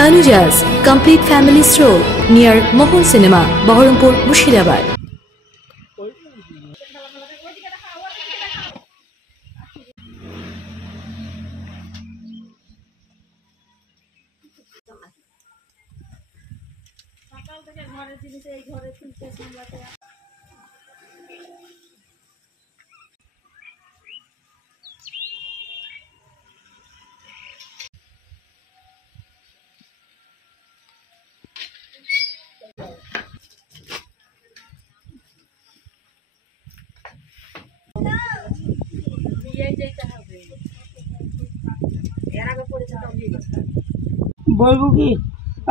Tanuja's complete family stroll near Mohon Cinema, Baharampur, Murshidabad. বলবো কি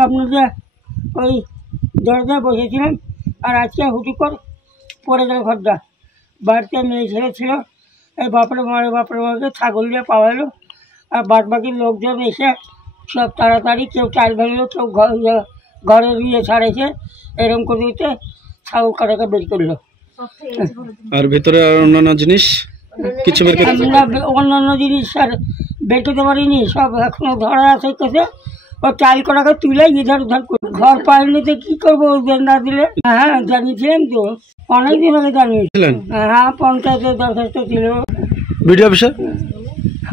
আপনাদের ওই দরজায় বসেছিলেন আর আজকে হুটি করে পড়ে গেল ঘরটা। বাড়িতে মেয়ে ছেলে ছিল, এই বাপরে মাকে ছাগল দিয়ে পাওয়ালো আর বাদ বাকি লোকজন এসে সব তাড়াতাড়ি কেউ চাল ভাঙলো, কেউ ঘরে রুইয়ে ছাড়েছে, এরকম করে দিতে ছাগল কাটাকে বের করলো। আর ভেতরে আর অন্যান্য জিনিস কিছু বের করতে অন্যান্য জিনিস আর বের করতে পারিনি, সব এখনো ধরা আছে। কেসে ও চাল কটাকে তুলে ইধার উধার করে ঘর পাইনি তো কি করবো, না দিলে। হ্যাঁ জানিয়েছিলাম তো, অনেকদিন আগে জানিয়েছিলেন। হ্যাঁ পঞ্চায়েতের দরখাস্ত ছিল। ভিডিও অফিসার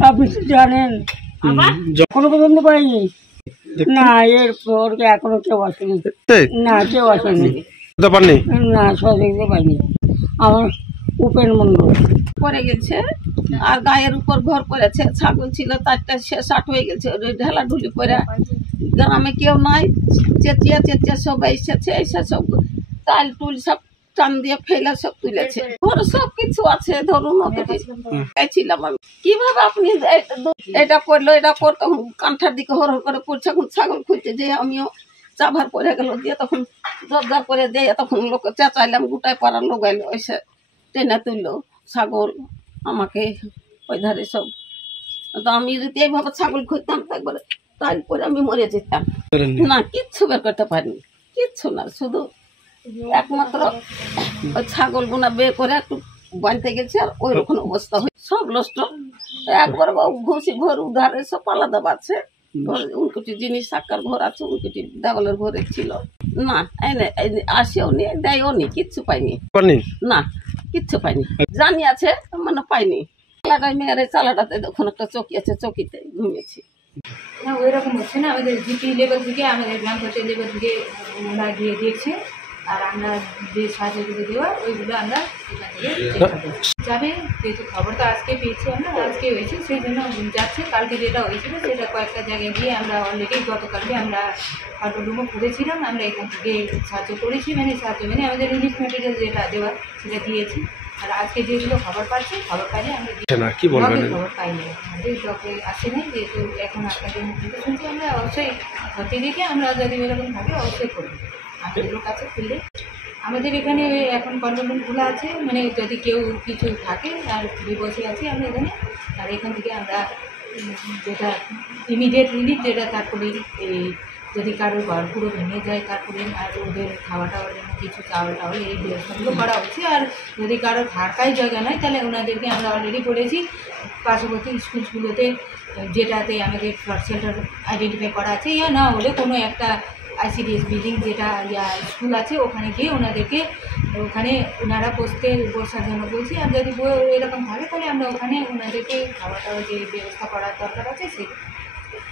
আপনি তো জানেন, এখনো পর্যন্ত পাইনি। না এরপর এখনো কেউ আসেনি, না কেউ আসেনি, না সহযোগিতা পাইনি। আমার উপেন মন্ডল পড়ে গেছে আর গায়ের উপর ঘর পড়েছে, ছাগল ছিল তারটা ষাট হয়ে গেছে, ঢেলাঢুলি পরে গ্রামে কেউ নাই, চেঁচিয়ে চেঁচিয়ে সব এসেছে, এসে সব তাল টুল সব টান দিয়ে ফেলে সব তুলেছে। ঘর সব কিছু আছে, ধরুন ছিলাম আমি। কিভাবে আপনি এটা করলো, এটা কর, তখন কান্ঠার দিকে হর হর করে পড়ছে, এখন ছাগল খুঁজতে যে আমিও চাভার পড়ে গেল দিয়ে তখন জবজা করে দিয়ে তখন লোক চেঁচাইলাম, গোটায় পাড়ার লোক আইলো, এসে টেনে তুললো ছাগল আমাকে ওই ধারে সব। তো আমি যদি এইভাবে ছাগল খুঁজতাম একবারে তারপরে আমি মরে যেতাম। না কিচ্ছু বের করতে পারিনি, কিচ্ছু না, শুধু একমাত্র ওই ছাগল গুনা বের করে একটু বাঁধতে গেছে আর ওই রকম অবস্থা হয়ে সব নষ্ট। একবার ঘুষি ঘর উধারে সব আলাদা আছে, উনকুটি জিনিস সাক্কার ঘর আছে, উনকুটি দেওয়ালের ঘরে ছিল। না আসেও নি, দেয়ও নি, কিচ্ছু পাইনি, না কিচ্ছু পাইনি। জানি আছে মানে পাইনি। চালাটাই মেয়ের চালাটাতে যখন একটা চৌকি আছে, চৌকিতে ঘুমিয়েছি। না ওই রকম হচ্ছে না, আমাদের জিপি লেভেল থেকে, আমাদের গ্রাম পঞ্চায়েত লেভেল থেকে ওরা দিয়ে দিয়েছে, আর আমরা যে সাহায্যগুলো দেওয়া ওইগুলো আমরা এখান থেকে যাবে। যেহেতু খবর তো আজকে পেয়েছি আমরা, আজকে হয়েছে সেই জন্য যাচ্ছে। কালকে যেটা হয়েছিল সেটা কয়েকটা জায়গায় গিয়ে আমরা অলরেডি গতকালকে আমরা কন্ট্রোল করেছিলাম, আমরা এখান থেকে সাহায্য করেছি, মানে সাহায্য মানে আমাদের রিলিফ মেটেরিয়াল যেটা দেওয়া সেটা দিয়েছি। আর আজকে যেগুলো খবর পাচ্ছি, খবর পাইলে আমরা খবর পাইনি, আমাদের ব্লকে আসে নাই, যেহেতু এখন আপনাদের মুখে শুনছি। আমরা অবশ্যই সত্যি দেখে আমরা যদি এরকম থাকে অবশ্যই করবো, আমাদের লোক আছে খুললে। আমাদের এখানে এখন কন্ট্রোল রুম খোলা আছে, মানে যদি কেউ কিছু থাকে আর বসে আছি আমরা এখানে। আর এখান থেকে আমরা যেটা ইমিডিয়েট রিলিফ, যেটা তারপরে এই যদি কারোর ঘর পুরো ভেঙে যায় তারপরে আর ওদের খাওয়া টাওয়ার জন্য কিছু চাউল টাউল এই ব্যবস্থাগুলো করা হচ্ছে। আর যদি কারোর থাকাই জায়গা নয় তাহলে ওনাদেরকে আমরা অলরেডি বলেছি পার্শ্ববর্তী স্কুলগুলোতে, যেটাতে আমাদের ফ্লাড শেল্টার আইডেন্টিফাই করা আছে, ইয়া না হলে কোনো একটা ICDS বিল্ডিং যেটা স্কুল আছে ওখানে গিয়ে ওনাদেরকে ওখানে ওনারা বসার জন্য বলছি। আর যদি এরকম থাকে তাহলে আমরা ওখানে ওনাদেরকে খাওয়া টাওয়ার যে ব্যবস্থা করার দরকার আছে সেই।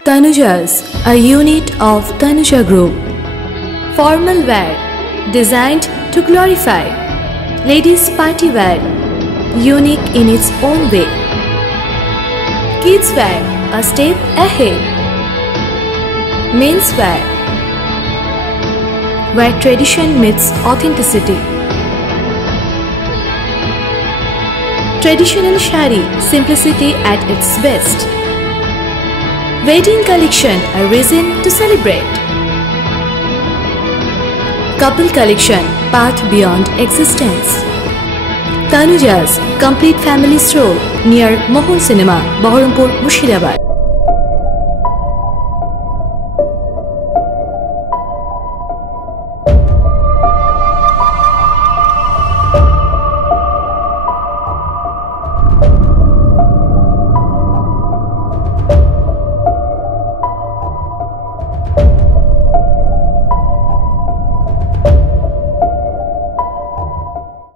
Tanuja's, a unit of Tanuja Group. Formal wear designed to glorify. Ladies party wear, unique in its own way. Kids wear, a step ahead. Men's wear, where tradition meets authenticity. Traditional shari, simplicity at its best. Wedding collection, a reason to celebrate. Couple collection, path beyond existence. Tanuja's complete family stroll near Mohon Cinema, Baharampur, Murshidabad.